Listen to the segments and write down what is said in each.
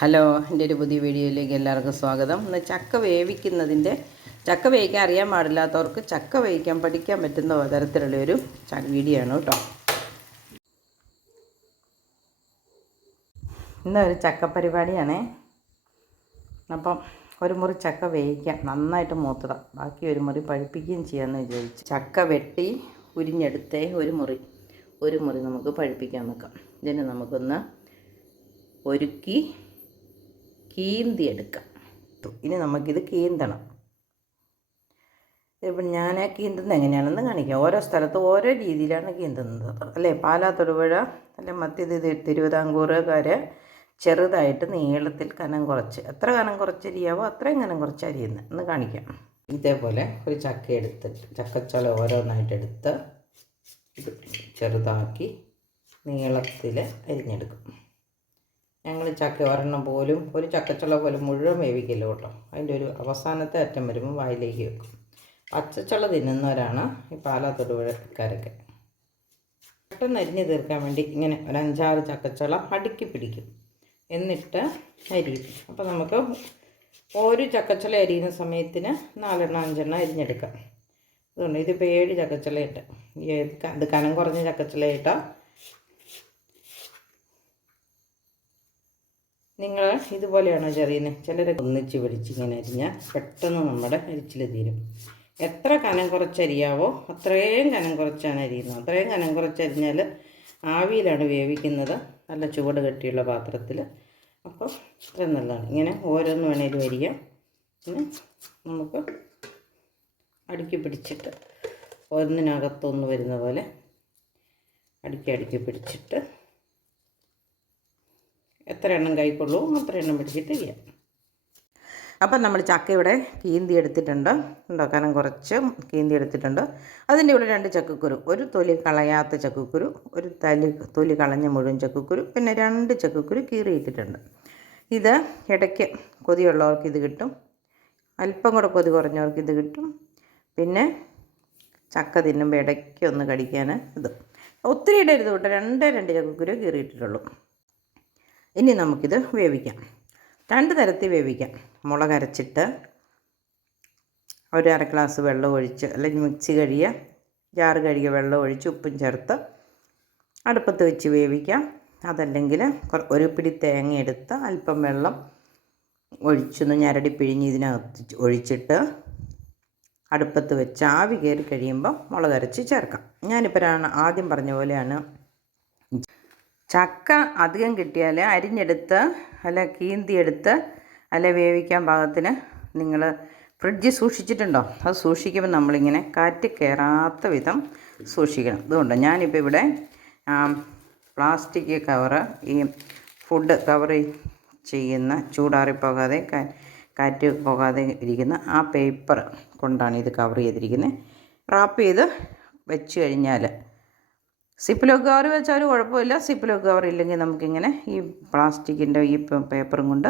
Hello എന്റെ ഒരു പുതിയ വീഡിയോയിലേക്ക് എല്ലാവർക്കും സ്വാഗതം. ഇന്ന് ചക്ക വേവിക്കുന്നതിന്റെ ചക്ക വേവിക്കാൻ അറിയാൻ പാടില്ലാത്തവർക്ക് ചക്ക വേവിക്കാൻ പഠിക്കാൻ പറ്റുന്ന തരത്തിലുള്ള ഒരു വീഡിയോ ആണ് കേട്ടോ. ഒരു ചക്ക പരിപാടിയാണേ. അപ്പം ഒരു മുറി ചക്ക വേവിക്കാം. നന്നായിട്ട് മൂത്തതാണ് ബാക്കി ഒരു മുറി പഴുപ്പിക്കുകയും ചെയ്യാമെന്ന് വിചാരിച്ചു. ചക്ക വെട്ടി ഉരിഞ്ഞെടുത്തേ ഒരു മുറി. ഒരു മുറി നമുക്ക് പഴുപ്പിക്കാൻ നോക്കാം ഇതിന് നമുക്കൊന്ന് ഒരുക്കി കീന്തി എടുക്കാം ഇനി നമുക്കിത് കീന്തണം. ഇപ്പം ഞാൻ കീന്തുന്നത് എങ്ങനെയാണെന്ന് കാണിക്കാം. ഓരോ സ്ഥലത്ത് ഓരോ രീതിയിലാണ് കീന്തുന്നത്. അല്ലേ പാലാ തൊടുപുഴ അല്ലെ മധ്യ തിരുവിതാംകൂറുകാർ ചെറുതായിട്ട് നീളത്തിൽ കനം കുറച്ച് എത്ര കനം കുറച്ച് അരിയാവോ അത്രയും കനം കുറച്ച് അരിയുന്നത് എന്ന് കാണിക്കാം. ഇതേപോലെ ഒരു ചക്ക എടുത്തിട്ട് ചക്കച്ചോല ഓരോന്നായിട്ട് എടുത്ത് ചെറുതാക്കി നീളത്തിൽ അരിഞ്ഞെടുക്കും. ഞങ്ങൾ ചക്ക ഒരെണ്ണം പോലും ഒരു ചക്കച്ചുള പോലും മുഴുവൻ വേവിക്കില്ല കേട്ടോ അതിന്റെ ഒരു അവസാനത്തെ അറ്റം വരുമ്പോൾ വായിലേക്ക് വെക്കും. പച്ചച്ചുള തിന്നുന്നവരാണ് ഈ പാലാത്തോട് പുഴക്കാരൊക്കെ. പെട്ടെന്ന് അരിഞ്ഞ് തീർക്കാൻ വേണ്ടി ഇങ്ങനെ ഒരു അഞ്ചാറ് ചക്കച്ചുള അടുക്കി പിടിക്കും. എന്നിട്ട് അരിയും അപ്പോൾ നമുക്ക് ഒരു ചക്കച്ചുള അരിയുന്ന സമയത്തിന് നാലെണ്ണം അഞ്ചെണ്ണം അരിഞ്ഞെടുക്കാം. അതുകൊണ്ട് ഇതിപ്പോൾ ഏഴ് ചക്കച്ചുളയുണ്ട് ഈ അത് കനം കുറഞ്ഞ ചക്കച്ചുളയിട്ടാൽ നിങ്ങൾ ഇതുപോലെയാണോ ചെറിയുന്നത് ചിലരെ ഒന്നിച്ച് പിടിച്ച് ഇങ്ങനെ അരിഞ്ഞാൽ പെട്ടെന്ന് നമ്മുടെ അരിച്ചിൽ തീരും. എത്ര കനം കുറച്ചരിയാവോ അത്രയും കനം കുറച്ചാണ് അരിയുന്നത്. അത്രയും കനം കുറച്ചരിഞ്ഞാൽ ആവിയിലാണ് വേവിക്കുന്നത്. നല്ല ചുവട് കെട്ടിയുള്ള പാത്രത്തിൽ അപ്പോൾ ഇത്രയും നല്ലതാണ്. ഇങ്ങനെ ഓരോന്ന് വേണേലും അരിയാം. പിന്നെ നമുക്ക് അടുക്കി പിടിച്ചിട്ട് ഒന്നിനകത്തൊന്ന് വരുന്ന പോലെ അടുക്കി അടുക്കി പിടിച്ചിട്ട് എത്ര എണ്ണം കൈക്കൊള്ളൂ അത്ര എണ്ണം പിടിച്ചിട്ട് ചെയ്യാം. അപ്പം നമ്മൾ ചക്ക ഇവിടെ കീന്തി എടുത്തിട്ടുണ്ട്. ഉണ്ടോ കനം കുറച്ച് കീന്തി എടുത്തിട്ടുണ്ട്. അതിന്റെ ഇവിടെ രണ്ട് ചക്കക്കുരു ഒരു തൊലി കളയാത്ത ചക്കക്കുരു ഒരു തലി തൊലി കളഞ്ഞ മുഴുവൻ ചക്കക്കുരു പിന്നെ രണ്ട് ചക്കക്കുരു കീറിയിട്ടിട്ടുണ്ട് ഇത് ഇടയ്ക്ക് കൊതിയുള്ളവർക്ക് ഇത് കിട്ടും. അല്പം കൂടെ കൊതി കുറഞ്ഞവർക്ക് ഇത് കിട്ടും. പിന്നെ ചക്ക തിന്നുമ്പോൾ ഇടയ്ക്ക് ഒന്ന് കടിക്കാൻ ഇത്. ഒത്തിരി ഇടരുത് കേട്ടോ. രണ്ടേ രണ്ട് ചക്കക്കുരു കീറിയിട്ടിട്ടുള്ളൂ ഇനി നമുക്കിത് വേവിക്കാം. രണ്ട് തരത്തിൽ വേവിക്കാം. മുളക് അരച്ചിട്ട് ഒരു അര ഗ്ലാസ് വെള്ളം ഒഴിച്ച് അല്ലെങ്കിൽ മിക്സി കഴിയ ജാറ് കഴുകിയ വെള്ളം ഒഴിച്ച് ഉപ്പും ചേർത്ത് അടുപ്പത്ത് വെച്ച് വേവിക്കാം. അതല്ലെങ്കിൽ ഒരു പിടി തേങ്ങ എടുത്ത് അല്പം വെള്ളം ഒഴിച്ചൊന്ന് ഞരടി പിഴിഞ്ഞ് ഇതിനകത്ത് ഒഴിച്ചിട്ട് അടുപ്പത്ത് വെച്ച് ആവി കയറി കഴിയുമ്പോൾ മുളകരച്ച് ചേർക്കാം. ഞാനിപ്പോൾ ആദ്യം പറഞ്ഞ പോലെയാണ് ചക്ക അധികം കിട്ടിയാൽ അരിഞ്ഞെടുത്ത് അല്ല കീന്തിയെടുത്ത് അല്ല വേവിക്കാൻ പാകത്തിന് നിങ്ങൾ ഫ്രിഡ്ജ് സൂക്ഷിച്ചിട്ടുണ്ടോ? അത് സൂക്ഷിക്കുമ്പോൾ നമ്മളിങ്ങനെ കാറ്റ് കയറാത്ത വിധം സൂക്ഷിക്കണം. അതുകൊണ്ട് ഞാനിപ്പോൾ ഇവിടെ പ്ലാസ്റ്റിക് കവറ് ഈ ഫുഡ് കവർ ചെയ്യുന്ന ചൂടാറിപ്പോകാതെ പോകാതെ കാറ്റ് പോകാതെ ഇരിക്കുന്ന ആ പേപ്പർ കൊണ്ടാണ് ഇത് കവർ ചെയ്തിരിക്കുന്നത് റാപ്പ് ചെയ്ത് വെച്ച് കഴിഞ്ഞാൽ സിപ്പ് ലോക്ക് കവർ വെച്ചാലും കുഴപ്പമില്ല. സിപ്പ് ലോക്ക് കവർ ഇല്ലെങ്കിൽ നമുക്കിങ്ങനെ ഈ പ്ലാസ്റ്റിക്കിന്റെ ഈ പേപ്പറും കൊണ്ട്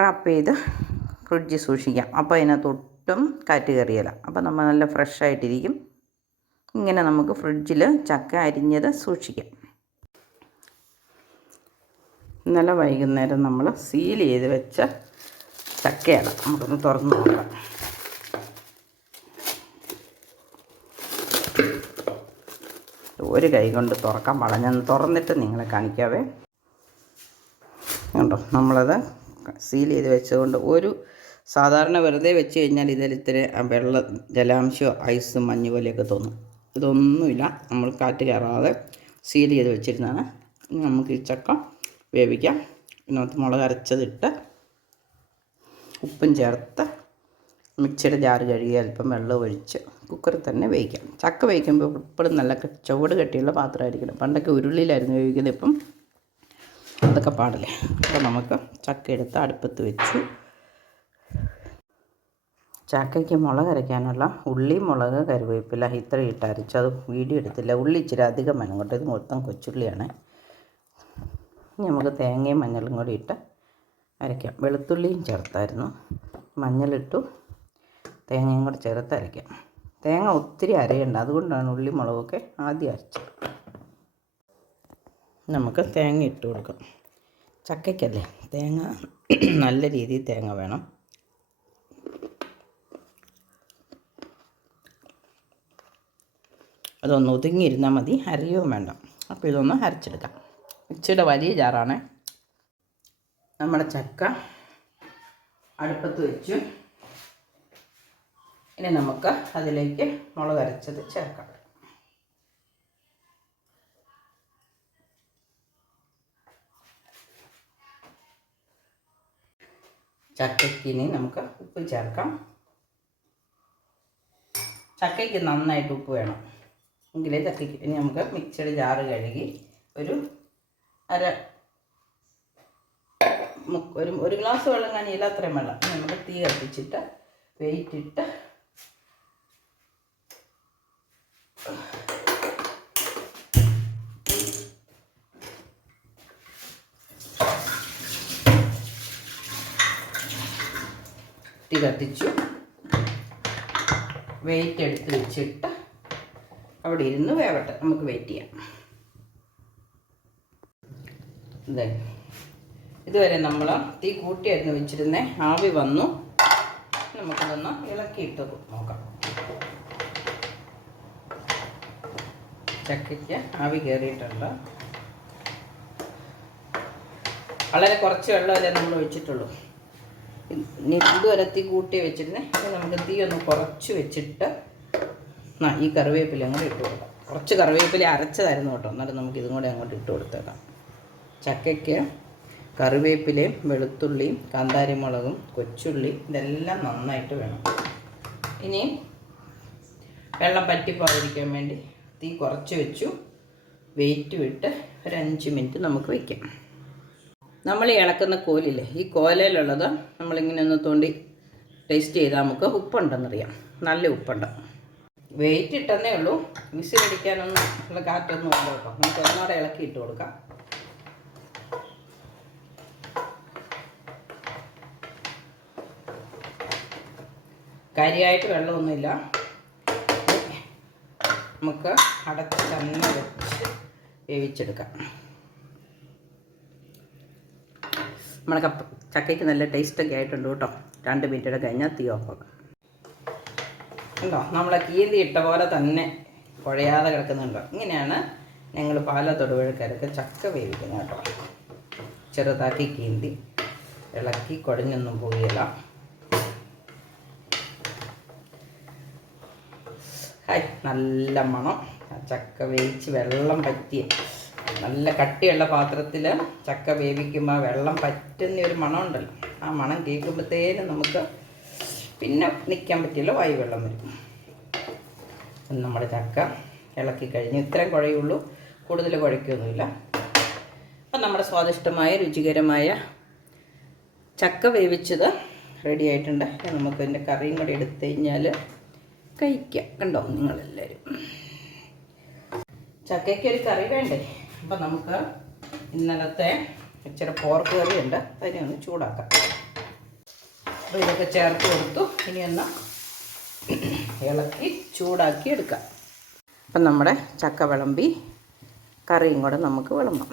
റാപ്പ് ചെയ്ത് ഫ്രിഡ്ജിൽ സൂക്ഷിക്കാം. അപ്പോൾ അതിനകത്തൊട്ടും കാറ്റ് കയറിയല്ല അപ്പോൾ നമ്മൾ നല്ല ഫ്രഷ് ആയിട്ടിരിക്കും. ഇങ്ങനെ നമുക്ക് ഫ്രിഡ്ജിൽ ചക്ക അരിഞ്ഞത് സൂക്ഷിക്കാം. ഇന്നലെ വൈകുന്നേരം നമ്മൾ സീൽ ചെയ്ത് വെച്ച ചക്കയാണ്. നമുക്കൊന്ന് തുറന്ന് നോക്കാം. ഒരു കൈ കൊണ്ട് തുറക്കാൻ പാടില്ല ഞാൻ തുറന്നിട്ട് നിങ്ങളെ കാണിക്കാവേ. കണ്ടോ നമ്മളത് സീൽ ചെയ്ത് വെച്ചുകൊണ്ട് ഒരു സാധാരണ വെറുതെ വെച്ച് കഴിഞ്ഞാൽ ഇതിൽ ഇത്തിരി വെള്ള ജലാംശമോ ഐസ് മഞ്ഞ് പോലെയൊക്കെ തോന്നും. ഇതൊന്നുമില്ല. നമ്മൾ കാറ്റ് കയറാതെ സീൽ ചെയ്ത് വെച്ചിരുന്നതാണ്. ഇനി നമുക്ക് ഈ ചക്ക വേവിക്കാം. ഇതിനകത്ത് മുളക് അരച്ചതിട്ട് ഉപ്പും ചേർത്ത് മിക്സിയുടെ ജാറ് കഴുകി അല്പം വെള്ളം ഒഴിച്ച് കുക്കറിൽ തന്നെ വേവിക്കാം. ചക്ക വേവിക്കുമ്പോൾ എപ്പോഴും നല്ല ചുവട് കെട്ടിയുള്ള പാത്രമായിരിക്കണം. പണ്ടൊക്കെ ഉരുളിയിലായിരുന്നു വേവിക്കുന്നത് ഇപ്പം അതൊക്കെ പാടില്ലേ. അപ്പോൾ നമുക്ക് ചക്ക എടുത്ത് അടുപ്പത്ത് വെച്ചു. ചക്കയ്ക്ക് മുളക് അരയ്ക്കാനുള്ള ഉള്ളി മുളക് കരുവേപ്പില ഇത്ര ഇട്ട് അരച്ച് അത് വീഡിയോ എടുത്തില്ല. ഉള്ളി ഇച്ചിരി അധികം വേണം കേട്ടോ. ഇത് മൊത്തം കൊച്ചുള്ളിയാണ്. നമുക്ക് തേങ്ങയും മഞ്ഞളും കൂടി ഇട്ട് അരയ്ക്കാം. വെളുത്തുള്ളിയും ചേർത്തായിരുന്നു. മഞ്ഞളിട്ടു. തേങ്ങയും കൂടെ ചേർത്ത് അരയ്ക്കാം. തേങ്ങ ഒത്തിരി അരയുണ്ട്. അതുകൊണ്ടാണ് ഉള്ളി മുളകൊക്കെ ആദ്യം അരച്ചത്. നമുക്ക് തേങ്ങ ഇട്ട് കൊടുക്കാം. ചക്കയ്ക്കല്ലേ? തേങ്ങ നല്ല രീതിയിൽ തേങ്ങ വേണം. അതൊന്ന് ഒതുങ്ങിയിരുന്നാൽ മതി. അരയോ വേണ്ട. അപ്പോൾ ഇതൊന്ന് അരച്ചെടുക്കാം. മിക്സിയുടെ വലിയ ജാറാണ്. നമ്മുടെ ചക്ക അടുപ്പത്ത് വെച്ചു ഇനി നമുക്ക് അതിലേക്ക് മുളക് അരച്ചത് ചേർക്കാം. ചക്കയ്ക്കിനി നമുക്ക് ഉപ്പ് ചേർക്കാം. ചക്കയ്ക്ക് നന്നായിട്ട് ഉപ്പ് വേണം. എങ്കിലേ ചക്കയ്ക്ക് ഇനി നമുക്ക് മിക്സഡ് ജാറ് കഴുകി ഒരു അര ഒരു ഒരു ഗ്ലാസ് വെള്ളം കാണിയില്ല അത്രയും വെള്ളം. നമുക്ക് തീ കത്തിച്ചിട്ട് വെയിറ്റ് ഇട്ട് തീ കത്തിച്ചു. വെയിറ്റ് എടുത്ത് വെച്ചിട്ട് അവിടെ ഇരുന്ന് വേവട്ടെ. നമുക്ക് വെയിറ്റ് ചെയ്യാം. ഇതേ ഇതുവരെ നമ്മൾ തീ കൂട്ടിയായിരുന്നു വെച്ചിരുന്നേ. ആവി വന്നു. നമുക്കിതൊന്ന് ഇളക്കിയിട്ട് നോക്കാം. ചക്കയ്ക്ക് ആവി കയറിയിട്ടുണ്ട് വളരെ കുറച്ച് വെള്ളമല്ലേ നമ്മൾ ഒഴിച്ചിട്ടുള്ളൂ. ഇതുവരെ തീ കൂട്ടി വെച്ചിരുന്നേ. ഇനി നമുക്ക് തീ ഒന്ന് കുറച്ച് വെച്ചിട്ട് ആ ഈ കറിവേപ്പില അങ്ങോട്ട് ഇട്ട് കൊടുക്കാം. കുറച്ച് കറിവേപ്പില അരച്ചതായിരുന്നു കേട്ടോ. എന്നാലും നമുക്ക് ഇതും കൂടെ അങ്ങോട്ട് ഇട്ട് കൊടുത്തേക്കാം. ചക്കയ്ക്ക് കറിവേപ്പിലയും വെളുത്തുള്ളിയും കാന്താരിമുളകും കൊച്ചുള്ളി ഇതെല്ലാം നന്നായിട്ട് വേണം. ഇനി വെള്ളം പറ്റിപ്പോകാതിരിക്കാൻ വേണ്ടി തീ കുറച്ച് വെച്ചു. വെയിറ്റ് വിട്ട് ഒരു അഞ്ച് മിനിറ്റ് നമുക്ക് വയ്ക്കാം നമ്മൾ ഇളക്കുന്ന കോലില്ലേ ഈ കോലയിലുള്ളത് നമ്മളിങ്ങനെ ഒന്ന് തോണ്ടി ടേസ്റ്റ് ചെയ്താൽ നമുക്ക് ഉപ്പുണ്ടെന്നറിയാം. നല്ല ഉപ്പുണ്ട്. വെയിറ്റ് ഇട്ടെന്നേ ഉള്ളൂ. മിസ്സിൽ അടിക്കാനൊന്നും ഉള്ള കാറ്റൊന്നും ഉണ്ട് കേട്ടോ. നമുക്ക് ഒന്നോടെ ഇളക്കി ഇട്ട് കൊടുക്കാം. കരിയായിട്ട് വെള്ളമൊന്നുമില്ല. നമുക്ക് അടച്ച് തന്നെ വെച്ച് വേവിച്ചെടുക്കാം. നമ്മുടെ കപ്പ ചക്കയ്ക്ക് നല്ല ടേസ്റ്റൊക്കെ ആയിട്ടുണ്ട് കേട്ടോ. രണ്ട് മിനിറ്റ് കഴിഞ്ഞാൽ തീ ഓഫാക്കാം ഉണ്ടോ നമ്മളെ കീന്തി ഇട്ട പോലെ തന്നെ കുഴയാതെ കിടക്കുന്നുണ്ടോ. ഇങ്ങനെയാണ് ഞങ്ങൾ പാല തൊടുപുഴക്കാരൊക്കെ ചക്ക വേവിക്കുന്നത് കേട്ടോ. ചെറുതാക്കി കീന്തി ഇളക്കി കുഴഞ്ഞൊന്നും പോയില്ല ഹായ് നല്ല മണം. ചക്ക വേവിച്ച് വെള്ളം പറ്റിയ നല്ല കട്ടിയുള്ള പാത്രത്തിൽ ചക്ക വേവിക്കുമ്പോൾ വെള്ളം പറ്റുന്ന ഒരു മണം ഉണ്ടല്ലോ ആ മണം കേൾക്കുമ്പോഴത്തേനും നമുക്ക് പിന്നെ നിൽക്കാൻ പറ്റില്ല വായു വെള്ളം വരും. നമ്മുടെ ചക്ക ഇളക്കി കഴിഞ്ഞ്. ഇത്രയും കുഴയുള്ളൂ. കൂടുതൽ കുഴയ്ക്കൊന്നുമില്ല. അപ്പം നമ്മുടെ സ്വാദിഷ്ടമായ രുചികരമായ ചക്ക വേവിച്ചത് റെഡി ആയിട്ടുണ്ട്. നമുക്കതിന്റെ കറിയും കൂടി എടുത്തു കഴിഞ്ഞാൽ കഴിക്കാം. കണ്ടോ? നിങ്ങളെല്ലാവരും ചക്കയ്ക്ക് ഒരു കറി വേണ്ടേ? അപ്പം നമുക്ക് ഇന്നലത്തെ ഇച്ചിരി പോർക്ക് കറി ഉണ്ട് അതിനെ ഒന്ന് ചൂടാക്കാം. അപ്പോൾ ഇതൊക്കെ ചേർത്ത് കൊടുത്തു. ഇനി ഒന്ന് ഇളക്കി ചൂടാക്കി എടുക്കാം. അപ്പം നമ്മുടെ ചക്ക വിളമ്പി കറിയും കൂടെ നമുക്ക് വിളമ്പാം.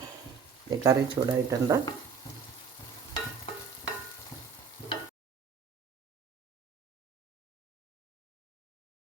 കറി ചൂടായിട്ടുണ്ട്.